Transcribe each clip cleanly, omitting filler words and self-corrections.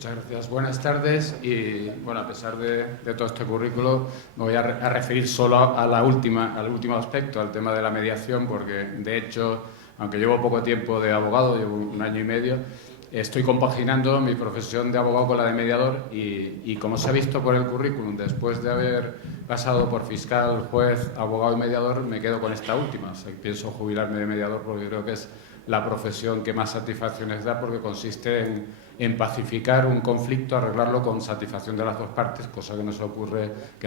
Muchas gracias. Buenas tardes y, bueno, a pesar de todo este currículo, me voy a referir solo al último aspecto, al tema de la mediación, porque, de hecho, aunque llevo poco tiempo de abogado, llevo 1 año y medio, estoy compaginando mi profesión de abogado con la de mediador y como se ha visto por el currículum, después de haber pasado por fiscal, juez, abogado y mediador, me quedo con esta última. O sea, pienso jubilarme de mediador porque creo que es la profesión que más satisfacciones da, porque consiste en pacificar un conflicto, arreglarlo con satisfacción de las dos partes, cosa que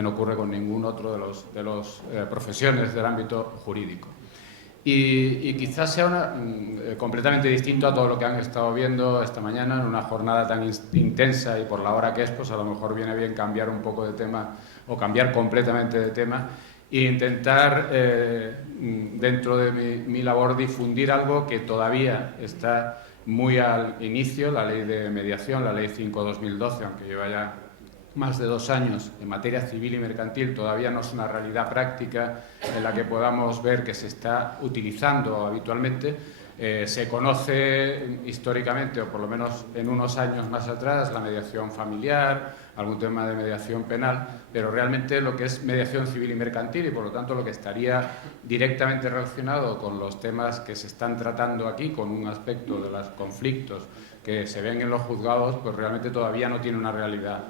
no ocurre con ningún otro de los profesiones del ámbito jurídico. Y quizás sea completamente distinto a todo lo que han estado viendo esta mañana en una jornada tan intensa, y por la hora que es, pues a lo mejor viene bien cambiar un poco de tema o cambiar completamente de tema e intentar, dentro de mi labor, difundir algo que todavía está muy al inicio, la ley de mediación, la ley 5/2012, aunque lleva ya más de 2 años en materia civil y mercantil, todavía no es una realidad práctica en la que podamos ver que se está utilizando habitualmente. Se conoce históricamente, o por lo menos en unos años más atrás, la mediación familiar, algún tema de mediación penal, pero realmente lo que es mediación civil y mercantil, y por lo tanto lo que estaría directamente relacionado con los temas que se están tratando aquí, con un aspecto de los conflictos que se ven en los juzgados, pues realmente todavía no tiene una realidad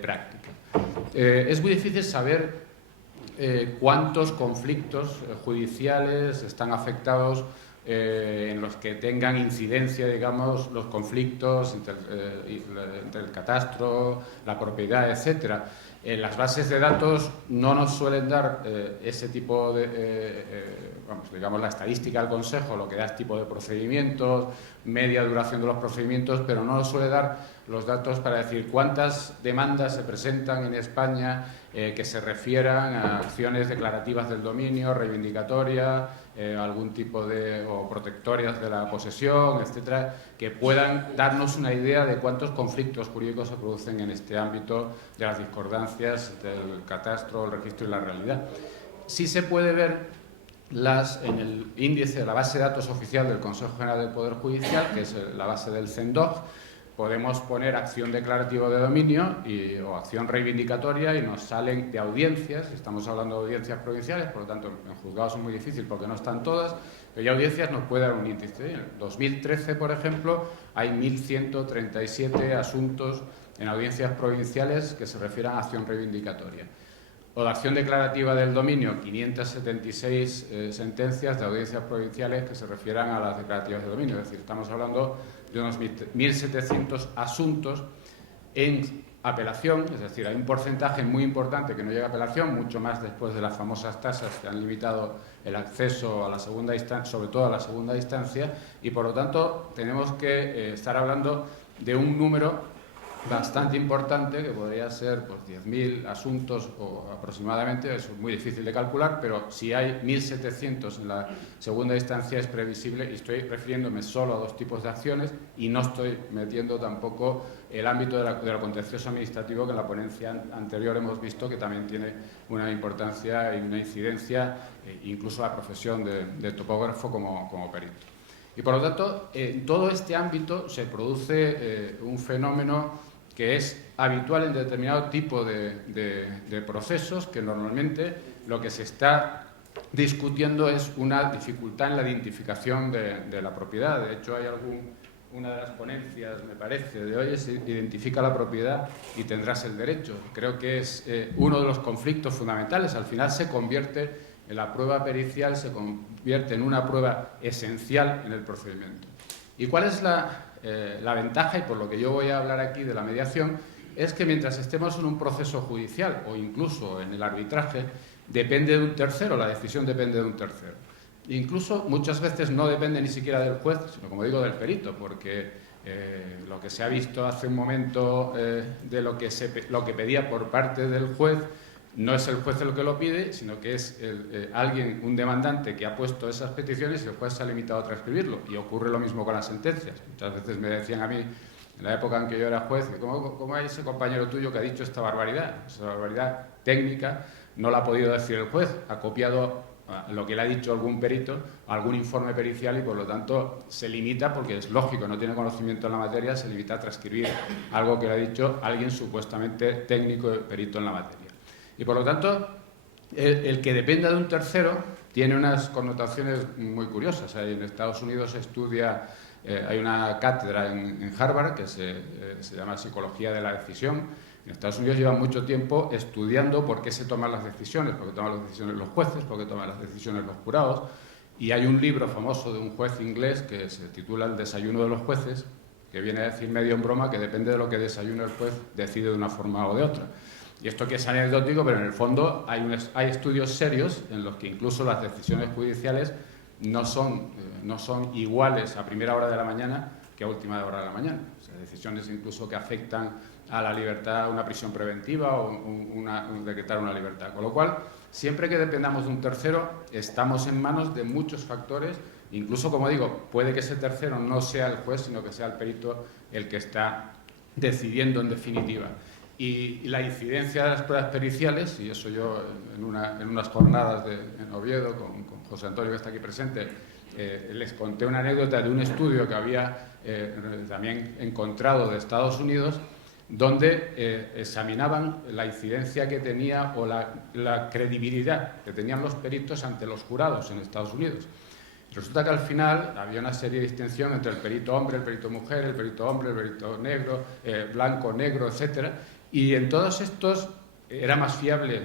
práctica. Es muy difícil saber cuántos conflictos judiciales están afectados en los que tengan incidencia, digamos, los conflictos entre el catastro, la propiedad, etcétera. Las bases de datos no nos suelen dar ese tipo de, digamos, la estadística del Consejo, lo que da es tipo de procedimientos, media duración de los procedimientos, pero no nos suele dar los datos para decir cuántas demandas se presentan en España que se refieran a acciones declarativas del dominio, reivindicatorias, algún tipo de, o protectorias de la posesión, etcétera, que puedan darnos una idea de cuántos conflictos jurídicos se producen en este ámbito de las discordancias del catastro, el registro y la realidad. Sí se puede ver en el índice de la base de datos oficial del Consejo General del Poder Judicial, que es la base del CENDOG. Podemos poner acción declarativa de dominio o acción reivindicatoria y nos salen de audiencias. Estamos hablando de audiencias provinciales, por lo tanto en juzgados es muy difícil porque no están todas, pero ya audiencias nos puede dar un índice. En 2013, por ejemplo, hay 1.137 asuntos en audiencias provinciales que se refieran a acción reivindicatoria. O de acción declarativa del dominio, 576 sentencias de audiencias provinciales que se refieran a las declarativas de dominio. Es decir, estamos hablando de unos 1.700 asuntos en apelación, es decir, hay un porcentaje muy importante que no llega a apelación, mucho más después de las famosas tasas que han limitado el acceso a la segunda instancia, sobre todo a la segunda instancia, y por lo tanto tenemos que estar hablando de un número bastante importante, que podría ser pues, 10.000 asuntos o aproximadamente. Es muy difícil de calcular, pero si hay 1.700 en la segunda instancia es previsible, y estoy refiriéndome solo a 2 tipos de acciones y no estoy metiendo tampoco el ámbito de lo contencioso administrativo, que en la ponencia anterior hemos visto que también tiene una importancia y una incidencia, incluso la profesión de topógrafo como perito. Y por lo tanto, en todo este ámbito se produce un fenómeno que es habitual en determinado tipo de procesos, que normalmente lo que se está discutiendo es una dificultad en la identificación de la propiedad. De hecho, hay una de las ponencias, me parece, de hoy es identifica la propiedad y tendrás el derecho. Creo que es uno de los conflictos fundamentales. Al final se convierte en la prueba pericial, se convierte en una prueba esencial en el procedimiento. ¿Y cuál es la ventaja, y por lo que yo voy a hablar aquí de la mediación? Es que mientras estemos en un proceso judicial o incluso en el arbitraje, depende de un tercero, la decisión depende de un tercero. Incluso muchas veces no depende ni siquiera del juez, sino, como digo, del perito, porque lo que se ha visto hace un momento de lo que pedía por parte del juez, no es el juez el que lo pide, sino que es alguien, un demandante, que ha puesto esas peticiones y el juez se ha limitado a transcribirlo. Y ocurre lo mismo con las sentencias. Muchas veces me decían a mí, en la época en que yo era juez, ¿cómo hay ese compañero tuyo que ha dicho esta barbaridad? Esa barbaridad técnica no la ha podido decir el juez, ha copiado a lo que le ha dicho algún perito, algún informe pericial, y por lo tanto se limita, porque es lógico, no tiene conocimiento en la materia, se limita a transcribir algo que le ha dicho alguien supuestamente técnico perito en la materia. Y por lo tanto, el que dependa de un tercero tiene unas connotaciones muy curiosas. En Estados Unidos se estudia, hay una cátedra en Harvard que se llama Psicología de la Decisión. En Estados Unidos llevan mucho tiempo estudiando por qué se toman las decisiones, por qué toman las decisiones los jueces, por qué toman las decisiones los jurados. Y hay un libro famoso de un juez inglés que se titula El desayuno de los jueces, que viene a decir medio en broma que depende de lo que desayune el juez, decide de una forma o de otra. Y esto que es anecdótico, pero en el fondo hay estudios serios en los que incluso las decisiones judiciales no son iguales a primera hora de la mañana que a última hora de la mañana. O sea, decisiones incluso que afectan a la libertad, una prisión preventiva o decretar una libertad. Con lo cual, siempre que dependamos de un tercero, estamos en manos de muchos factores. Incluso, como digo, puede que ese tercero no sea el juez, sino que sea el perito el que está decidiendo en definitiva. Y la incidencia de las pruebas periciales, y eso yo en unas jornadas en Oviedo con José Antonio, que está aquí presente, les conté una anécdota de un estudio que había también encontrado de Estados Unidos, donde examinaban la incidencia que tenía o la credibilidad que tenían los peritos ante los jurados en Estados Unidos. Resulta que al final había una serie de distinción entre el perito hombre, el perito mujer, el perito hombre, el perito negro, blanco, negro, etc. Y en todos estos era más fiable,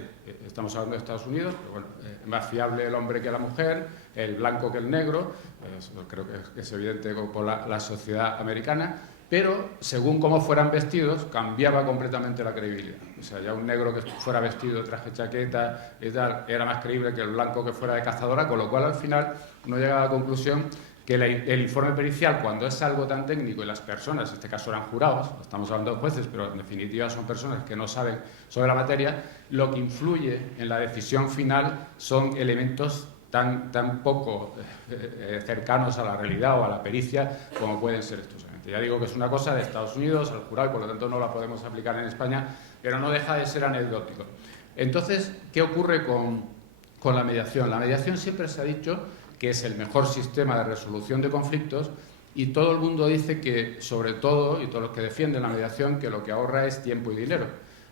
estamos hablando de Estados Unidos, pero bueno, más fiable el hombre que la mujer, el blanco que el negro, eso creo que es evidente por la sociedad americana. Pero, según cómo fueran vestidos, cambiaba completamente la credibilidad. O sea, ya un negro que fuera vestido de traje chaqueta y tal, era más creíble que el blanco que fuera de cazadora, con lo cual, al final, uno llega a la conclusión que el informe pericial, cuando es algo tan técnico y las personas, en este caso eran jurados, estamos hablando de jueces, pero en definitiva son personas que no saben sobre la materia, lo que influye en la decisión final son elementos tan poco cercanos a la realidad o a la pericia como pueden ser estos. Ya digo que es una cosa de Estados Unidos, al jurado, y por lo tanto no la podemos aplicar en España, pero no deja de ser anecdótico. Entonces, ¿qué ocurre con la mediación? La mediación siempre se ha dicho que es el mejor sistema de resolución de conflictos, y todo el mundo dice que, sobre todo, y todos los que defienden la mediación, que lo que ahorra es tiempo y dinero.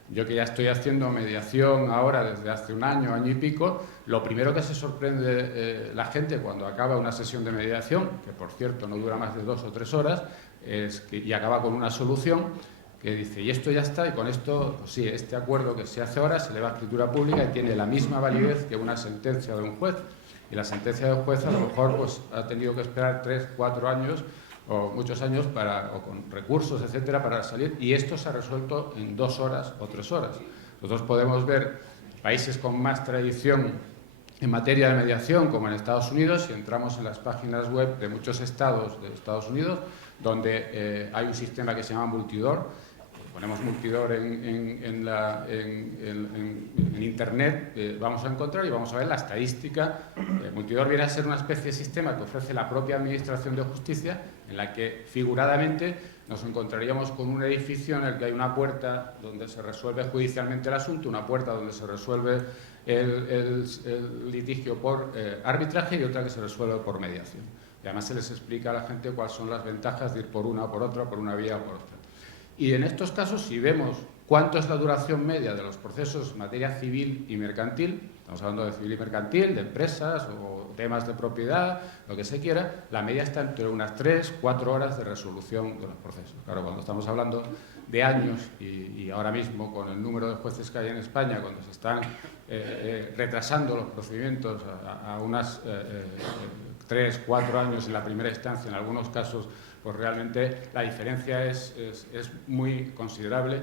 Yo, que ya estoy haciendo mediación ahora desde hace un año y pico, lo primero que se sorprende la gente cuando acaba una sesión de mediación, que por cierto no dura más de 2 o 3 horas, y acaba con una solución, que dice, y esto ya está, y con esto, pues sí, este acuerdo que se hace ahora se eleva a escritura pública y tiene la misma validez que una sentencia de un juez. Y la sentencia del juez a lo mejor pues, ha tenido que esperar 3, 4 años o muchos años o con recursos, etcétera, para salir, y esto se ha resuelto en 2 horas o 3 horas. Nosotros podemos ver países con más tradición en materia de mediación, como en Estados Unidos, si entramos en las páginas web de muchos estados de Estados Unidos, donde hay un sistema que se llama Multidor. Ponemos Multidor en Internet, vamos a encontrar y vamos a ver la estadística. Multidor viene a ser una especie de sistema que ofrece la propia Administración de Justicia, en la que figuradamente nos encontraríamos con un edificio en el que hay una puerta donde se resuelve judicialmente el asunto, una puerta donde se resuelve el litigio por arbitraje y otra que se resuelve por mediación. Y además se les explica a la gente cuáles son las ventajas de ir por una o por otra, por una vía o por otra. Y en estos casos, si vemos cuánto es la duración media de los procesos en materia civil y mercantil, estamos hablando de civil y mercantil, de empresas o temas de propiedad, lo que se quiera, la media está entre unas 3 o 4 horas de resolución de los procesos. Claro, cuando estamos hablando de años y ahora mismo con el número de jueces que hay en España, cuando se están retrasando los procedimientos a unas 3 o 4 años en la primera instancia, en algunos casos, pues realmente la diferencia es muy considerable.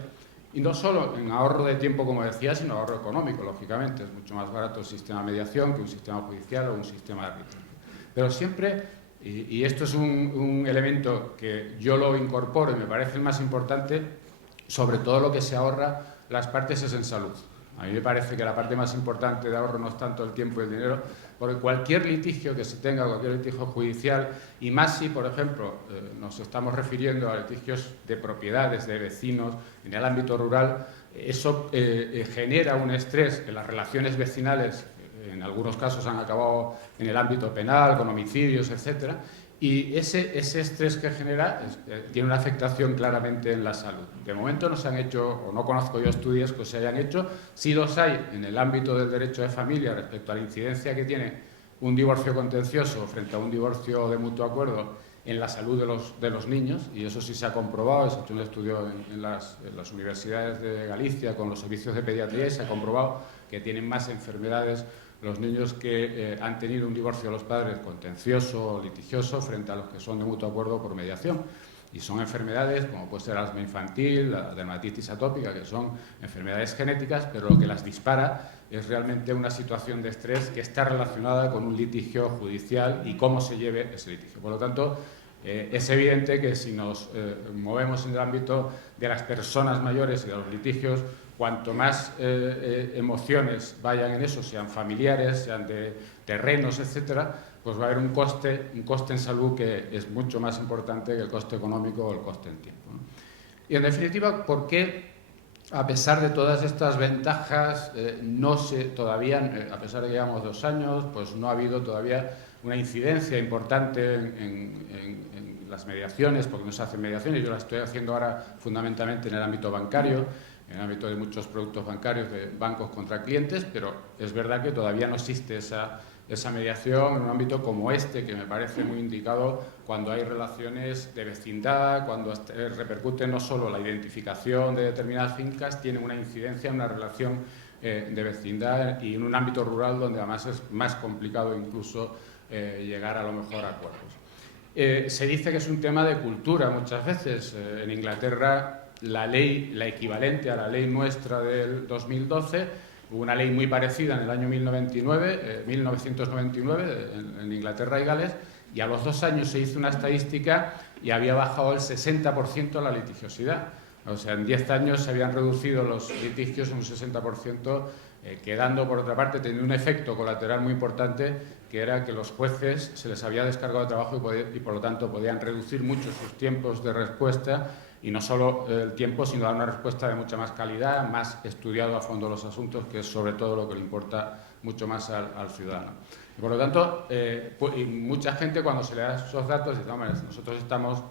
Y no solo en ahorro de tiempo, como decía, sino ahorro económico, lógicamente. Es mucho más barato el sistema de mediación que un sistema judicial o un sistema de arbitraje. Pero siempre, y esto es un elemento que yo lo incorporo y me parece el más importante, sobre todo lo que se ahorra las partes es en salud. A mí me parece que la parte más importante de ahorro no es tanto el tiempo y el dinero, porque cualquier litigio que se tenga, cualquier litigio judicial, y más si, por ejemplo, nos estamos refiriendo a litigios de propiedades, de vecinos, en el ámbito rural, eso genera un estrés en las relaciones vecinales en algunos casos han acabado en el ámbito penal, con homicidios, etcétera. Y ese estrés que genera tiene una afectación claramente en la salud. De momento no se han hecho, o no conozco yo estudios que se hayan hecho, sí los hay en el ámbito del derecho de familia respecto a la incidencia que tiene un divorcio contencioso frente a un divorcio de mutuo acuerdo en la salud de los niños, y eso sí se ha comprobado. Se ha hecho un estudio en las universidades de Galicia con los servicios de pediatría y se ha comprobado que tienen más enfermedades los niños que han tenido un divorcio de los padres contencioso o litigioso frente a los que son de mutuo acuerdo por mediación. Y son enfermedades como puede ser el asma infantil, la dermatitis atópica, que son enfermedades genéticas, pero lo que las dispara es realmente una situación de estrés que está relacionada con un litigio judicial y cómo se lleve ese litigio. Por lo tanto, es evidente que si nos movemos en el ámbito de las personas mayores y de los litigios, cuanto más emociones vayan en eso, sean familiares, sean de terrenos, etcétera, pues va a haber un coste en salud que es mucho más importante que el coste económico o el coste en tiempo, ¿no? Y en definitiva, ¿por qué, a pesar de todas estas ventajas, todavía, a pesar de que llevamos 2 años, pues no ha habido todavía una incidencia importante en las mediaciones, porque no se hacen mediaciones? Yo las estoy haciendo ahora fundamentalmente en el ámbito bancario, en el ámbito de muchos productos bancarios de bancos contra clientes, pero es verdad que todavía no existe esa mediación en un ámbito como este, que me parece muy indicado cuando hay relaciones de vecindad, cuando repercute no solo la identificación de determinadas fincas, tiene una incidencia en una relación de vecindad y en un ámbito rural donde además es más complicado incluso llegar a lo mejor a acuerdos. Se dice que es un tema de cultura muchas veces. En Inglaterra la equivalente a la ley nuestra del 2012, hubo una ley muy parecida en el año 1999 en Inglaterra y Gales, y a los 2 años se hizo una estadística y había bajado el 60% la litigiosidad. O sea, en 10 años se habían reducido los litigios en un 60%, quedando, por otra parte, teniendo un efecto colateral muy importante, que era que los jueces se les había descargado de trabajo y por lo tanto podían reducir mucho sus tiempos de respuesta, y no solo el tiempo, sino dar una respuesta de mucha más calidad, más estudiado a fondo los asuntos, que es sobre todo lo que le importa mucho más al ciudadano. Y por lo tanto, y mucha gente cuando se le da esos datos dice: hombre, nosotros estamos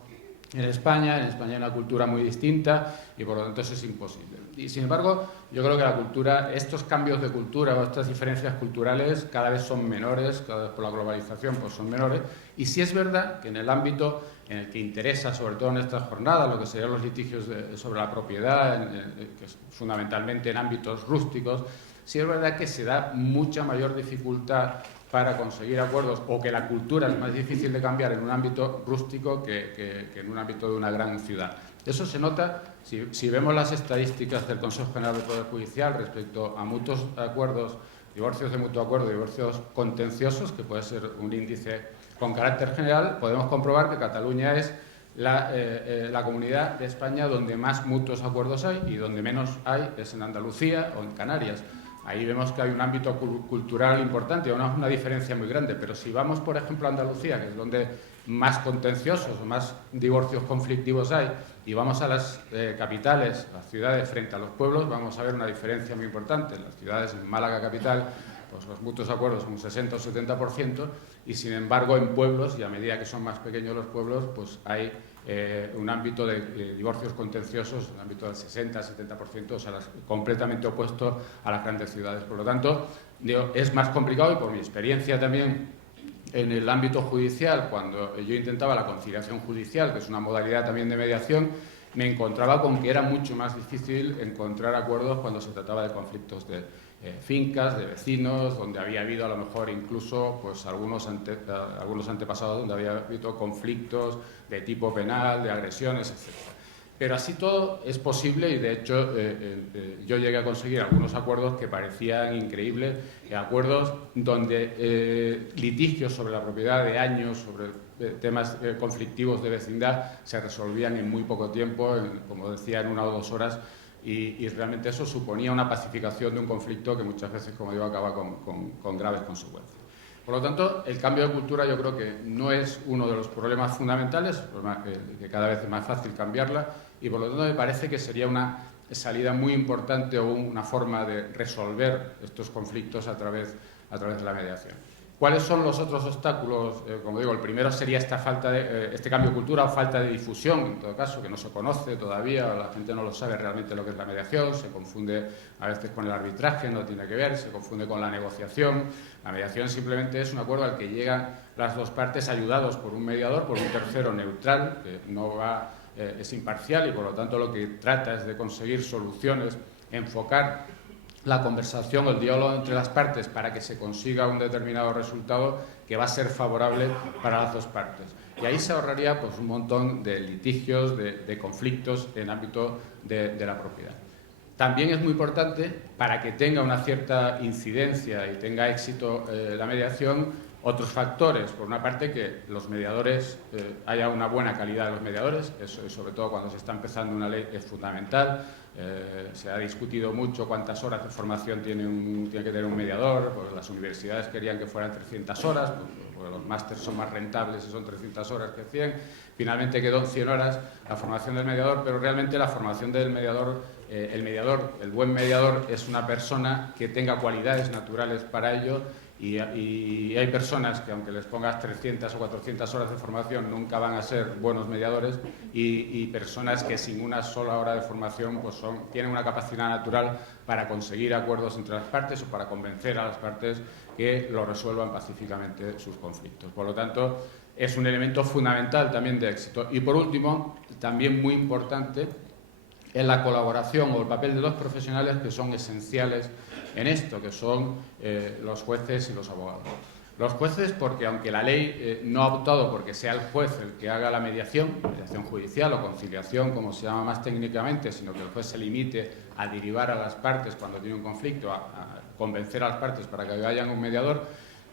en España hay una cultura muy distinta y por lo tanto eso es imposible. Y sin embargo, yo creo que la cultura, estos cambios de cultura o estas diferencias culturales cada vez son menores, cada vez por la globalización pues son menores, y sí es verdad que en el ámbito en el que interesa, sobre todo en esta jornada, lo que serían los litigios sobre la propiedad, que es fundamentalmente en ámbitos rústicos, sí es verdad que se da mucha mayor dificultad para conseguir acuerdos, o que la cultura es más difícil de cambiar en un ámbito rústico que en un ámbito de una gran ciudad. Eso se nota si vemos las estadísticas del Consejo General del Poder Judicial respecto a mutuos acuerdos, divorcios de mutuo acuerdo, divorcios contenciosos, que puede ser un índice con carácter general. Podemos comprobar que Cataluña es la comunidad de España donde más mutuos acuerdos hay, y donde menos hay es en Andalucía o en Canarias. Ahí vemos que hay un ámbito cultural importante, una diferencia muy grande, pero si vamos, por ejemplo, a Andalucía, que es donde más contenciosos o más divorcios conflictivos hay, y vamos a las capitales, las ciudades frente a los pueblos, vamos a ver una diferencia muy importante. En las ciudades, en Málaga capital, pues los mutuos acuerdos son un 60 o 70%, y sin embargo en pueblos, y a medida que son más pequeños los pueblos, pues hay un ámbito de divorcios contenciosos, un ámbito del 60-70%, o sea, completamente opuesto a las grandes ciudades. Por lo tanto, es más complicado, y por mi experiencia también en el ámbito judicial, cuando yo intentaba la conciliación judicial, que es una modalidad también de mediación, me encontraba con que era mucho más difícil encontrar acuerdos cuando se trataba de conflictos de fincas, de vecinos, donde había habido a lo mejor incluso pues, algunos antepasados donde había habido conflictos de tipo penal, de agresiones, etc. Pero así todo es posible, y de hecho yo llegué a conseguir algunos acuerdos que parecían increíbles, acuerdos donde litigios sobre la propiedad de años, sobre temas conflictivos de vecindad, se resolvían en muy poco tiempo, como decía, en 1 o 2 horas, y realmente eso suponía una pacificación de un conflicto que muchas veces, como digo, acaba con graves consecuencias. Por lo tanto, el cambio de cultura yo creo que no es uno de los problemas fundamentales, que cada vez es más fácil cambiarla, y por lo tanto me parece que sería una salida muy importante o una forma de resolver estos conflictos a través a través de la mediación. ¿Cuáles son los otros obstáculos? Como digo, el primero sería esta falta de, este cambio de cultura o falta de difusión, en todo caso, que no se conoce todavía, la gente no lo sabe realmente lo que es la mediación, se confunde a veces con el arbitraje, no tiene que ver, se confunde con la negociación. La mediación simplemente es un acuerdo al que llegan las dos partes ayudados por un mediador, por un tercero neutral, que no va, es imparcial y por lo tanto lo que trata es de conseguir soluciones, enfocar la conversación o el diálogo entre las partes para que se consiga un determinado resultado que va a ser favorable para las dos partes. Y ahí se ahorraría pues, un montón de litigios, de conflictos en ámbito de la propiedad. También es muy importante, para que tenga una cierta incidencia y tenga éxito la mediación, otros factores. Por una parte, que los mediadores, haya una buena calidad de los mediadores, eso, sobre todo cuando se está empezando una ley, es fundamental. Se ha discutido mucho cuántas horas de formación tiene que tener un mediador, pues las universidades querían que fueran 300 horas, pues los másteres son más rentables si son 300 horas que 100, finalmente quedó en 100 horas la formación del mediador, pero realmente la formación del mediador, el buen mediador es una persona que tenga cualidades naturales para ello. Y hay personas que, aunque les pongas 300 o 400 horas de formación, nunca van a ser buenos mediadores, y personas que sin una sola hora de formación pues tienen una capacidad natural para conseguir acuerdos entre las partes o para convencer a las partes que lo resuelvan pacíficamente sus conflictos. Por lo tanto, es un elemento fundamental también de éxito. Y por último, también muy importante, es la colaboración o el papel de dos profesionales que son esenciales en esto, que son los jueces y los abogados. Los jueces, porque aunque la ley no ha optado porque sea el juez el que haga la mediación judicial o conciliación, como se llama más técnicamente, sino que el juez se limite a derivar a las partes cuando tiene un conflicto, a convencer a las partes para que vayan un mediador,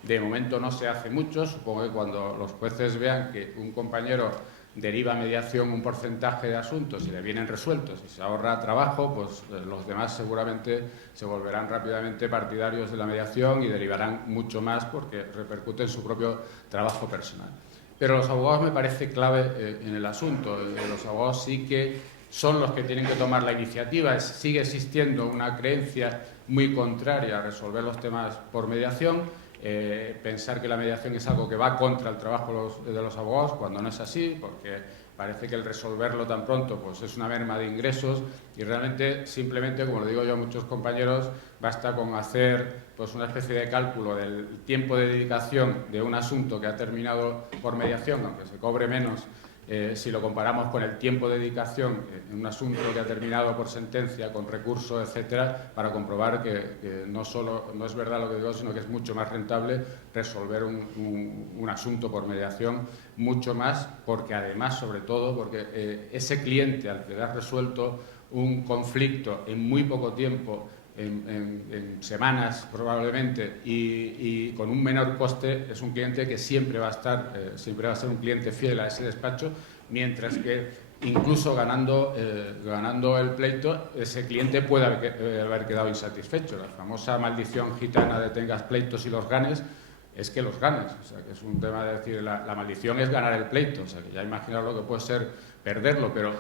de momento no se hace mucho. Supongo que cuando los jueces vean que un compañero deriva a mediación un porcentaje de asuntos y le vienen resueltos y se ahorra trabajo, pues los demás seguramente se volverán rápidamente partidarios de la mediación y derivarán mucho más porque repercute en su propio trabajo personal. Pero los abogados me parece clave en el asunto. Los abogados sí que son los que tienen que tomar la iniciativa. Sigue existiendo una creencia muy contraria a resolver los temas por mediación. Pensar que la mediación es algo que va contra el trabajo de los abogados, cuando no es así, porque parece que el resolverlo tan pronto pues es una merma de ingresos, y realmente simplemente, como le digo yo a muchos compañeros, basta con hacer pues una especie de cálculo del tiempo de dedicación de un asunto que ha terminado por mediación, aunque se cobre menos si lo comparamos con el tiempo de dedicación en un asunto que ha terminado por sentencia, con recurso, etcétera, para comprobar que no solo no es verdad lo que digo, sino que es mucho más rentable resolver un asunto por mediación, mucho más, porque además, sobre todo, porque ese cliente al que le has resuelto un conflicto en muy poco tiempo, en semanas probablemente, y con un menor coste, es un cliente que siempre va a ser un cliente fiel a ese despacho, mientras que incluso ganando el pleito, ese cliente puede haber quedado insatisfecho. La famosa maldición gitana de tengas pleitos y los ganes, es que los ganes. O sea, que es un tema de decir, la maldición es ganar el pleito. O sea, que ya imaginaos lo que puede ser perderlo, pero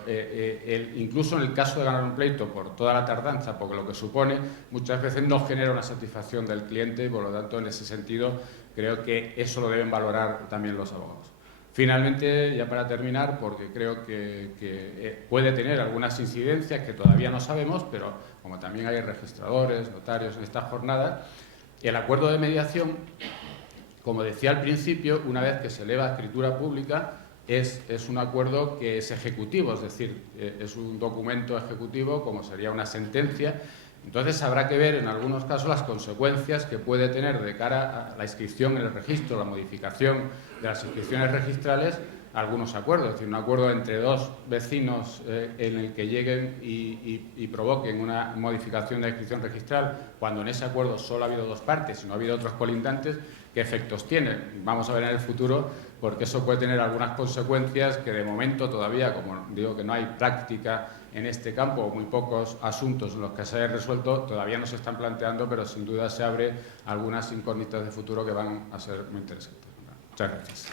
incluso en el caso de ganar un pleito por toda la tardanza, porque lo que supone, muchas veces no genera una satisfacción del cliente, y por lo tanto, en ese sentido, creo que eso lo deben valorar también los abogados. Finalmente, ya para terminar, porque creo que puede tener algunas incidencias que todavía no sabemos, pero como también hay registradores, notarios en esta jornada, el acuerdo de mediación, como decía al principio, una vez que se eleva a escritura pública, es un acuerdo que es ejecutivo, es decir, es un documento ejecutivo como sería una sentencia. Entonces habrá que ver en algunos casos las consecuencias que puede tener de cara a la inscripción en el registro, la modificación de las inscripciones registrales, algunos acuerdos. Es decir, un acuerdo entre dos vecinos en el que lleguen y provoquen una modificación de la inscripción registral, cuando en ese acuerdo solo ha habido dos partes y no ha habido otros colindantes, ¿qué efectos tiene? Vamos a ver en el futuro, porque eso puede tener algunas consecuencias que de momento todavía, como digo que no hay práctica en este campo, o muy pocos asuntos en los que se haya resuelto, todavía no se están planteando, pero sin duda se abre algunas incógnitas de futuro que van a ser muy interesantes. Muchas gracias.